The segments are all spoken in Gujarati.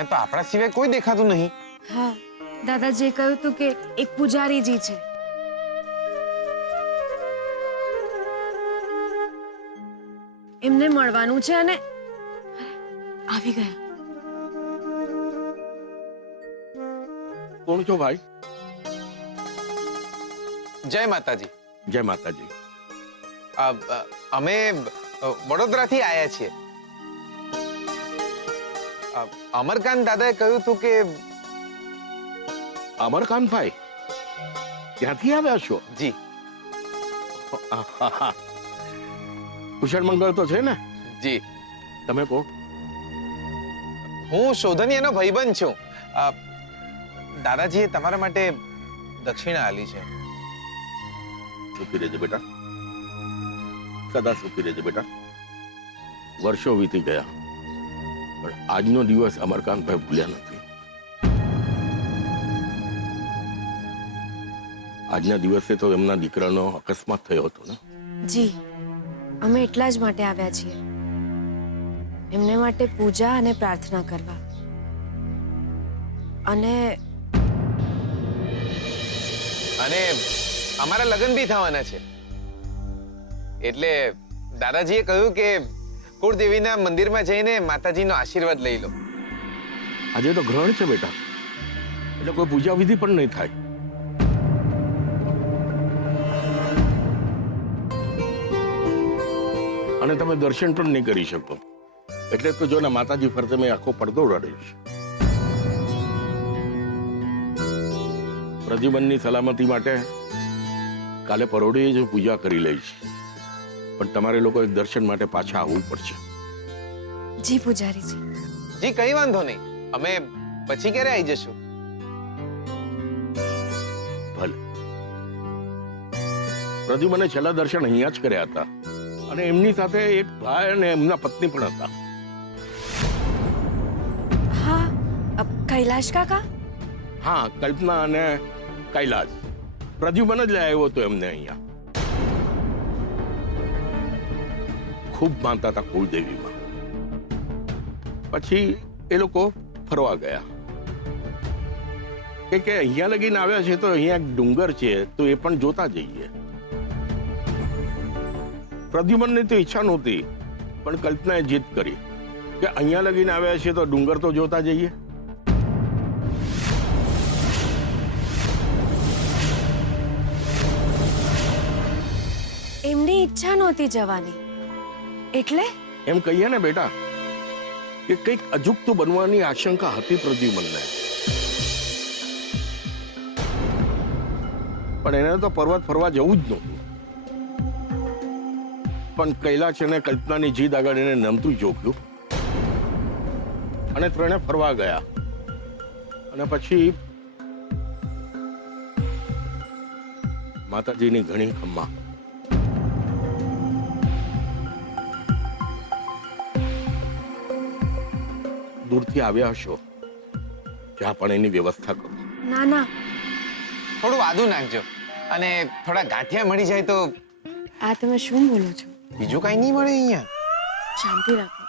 અહીંયા તો આપણા સિવાય કોઈ દેખાતું નહીં. હા, દાદાજીએ કહ્યું હતું કે એક પૂજારીજી છે. એમને મળવાનું છે અને આવી ગયા. કોણ છો ભાઈ? જય માતાજી. જય માતાજી. અમે વડોદરાથી આવ્યા છીએ. અમરકાંત દાદાએ કહ્યું હતું કે અમરકાંતભાઈ ત્યાંથી આવ્યા છો? જી. કુશળ મંગળ તો છે ને? જી. તમે કોણ? હું શોધનીયનો ભાઈબંધ છું. દાદાજીએ તમારા માટે દક્ષિણા આલી છે. સુખી રહેજે બેટા, સદા સુખી રહેજે બેટા. વર્ષો વીતી ગયા પણ આજનો દિવસ અમરકાંતભાઈ ભૂલ્યા નથી. આજના દિવસે તો એમના દીકરાનો અકસ્માત થયો હતો ને? જી, અમે એટલા જ માટે આવ્યા છીએ. એમને માટે પૂજા અને પ્રાર્થના કરવા. અને અમારા લગ્ન બી થવાના છે. એટલે દાદાજીએ કહ્યું કે કુળદેવીના મંદિરમાં જઈને માતાજીનો આશીર્વાદ લઈ લો. આજે તો ગ્રહણ છે બેટા, એટલે કોઈ પૂજા વિધિ પણ નહીં થાય. અને તમે દર્શન પણ નહીં કરી શકો. એટલે તો જો ને માતાજી ફરતે મેં આખો પડદો ઉડાડીશ. પ્રદ્યુમનની સલામતી માટે કાલે પરોઢીએ જ પૂજા કરી લઈશ, પણ તમારે લોકોએ દર્શન માટે પાછા આવવું પડશે. જી પૂજારીજી. જી, કઈ વાંધો નહીં. અમે પછી ક્યારે આવી જશું? ભલે. પ્રદ્યુમને છેલ્લા દર્શન અહીંયા જ કર્યા હતા અને એમની સાથે એક ભાઈ અને એમના પત્ની પણ હતા. હા, કૈલાશ કાકા? હા, કલ્પના અને કૈલાશ. પ્રદ્યુમન જ લઈ આવ્યો હતો એમને અહીંયા. ખૂબ માનતા હતા કુળદેવીમાં. પછી એ લોકો ફરવા ગયા કે અહીંયા લગીને આવ્યા છે તો અહીંયા એક ડુંગર છે તો એ પણ જોતા જઈએ. પ્રદ્યુમનની તો ઈચ્છા નહોતી, પણ કલ્પનાએ જીદ કરી કે અહીંયા લગીને આવ્યા છે તો ડુંગર તો જોતા જઈએ. એમની ઈચ્છા નહોતી જવાની એટલે? એમ કહીએ ને બેટા કે કંઈક અજુગતું બનવાની આશંકા હતી પ્રદ્યુમનને, પણ એને તો પર્વત ફરવા જવું જ નહોતું. પણ કૈલાશ અને કલ્પનાની જીદ આગળ એને નમતું જોખ્યું અને ત્રણે ફરવા ગયા. અને પછી માતાજીની ઘણી ખમ્મા. દૂરથી આવ્યા હશો, ચા પાણીની વ્યવસ્થા કરો. ના ના, થોડું આદુ નાખજો અને થોડા ગાંઠિયા મળી જાય તો. આ તમે શું બોલો છો? બીજું કઈ નહીં મળે અહીંયા. શાંતિ રાખો.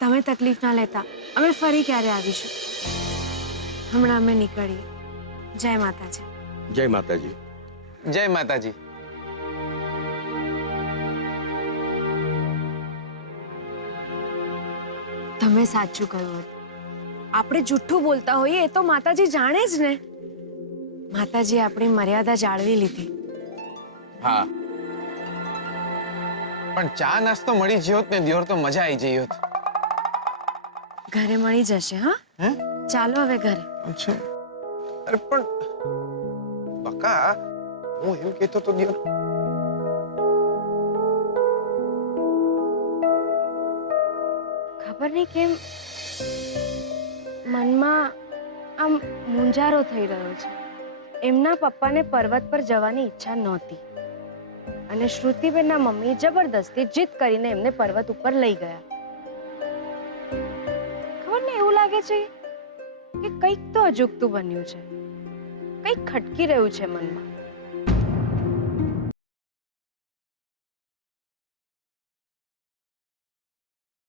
તમે તકલીફ ના લેતા, અમે ફરી ક્યારે આવીશું. હમણાં અમે નીકળીએ. જય માતાજી. જય માતાજી. જય માતાજી. તમે સાચું કહ્યું. આપણે જૂઠું બોલતા હોઈએ એ તો માતાજી જાણે જ ને. માતાજીએ આપણી મર્યાદા જાળવી લીધી. હા, પણ ચા નાસ્તો મળી ગયો ને દિયોર તો મજા આવી જઈ હોત. ઘરે મળી જશે. હા, ચાલો હવે ઘરે. અચ્છા. અરે પણ બકા, હું એમ કહેતો તો દિયોર, ખબર નહીં કેમ મનમાં આમ મૂંઝારો થઈ રહ્યો છે. એમના પપ્પાને પર્વત પર જવાની ઈચ્છા નહોતી અને શ્રુતિબેનના મમ્મી જબરદસ્તી જીદ કરીને એમને પર્વત ઉપર લઈ ગયા. ખબર ને, એવું લાગે છે કે કંઈક તો અજુગતું બન્યું છે, કંઈક ખટકી રહ્યું છે મનમાં.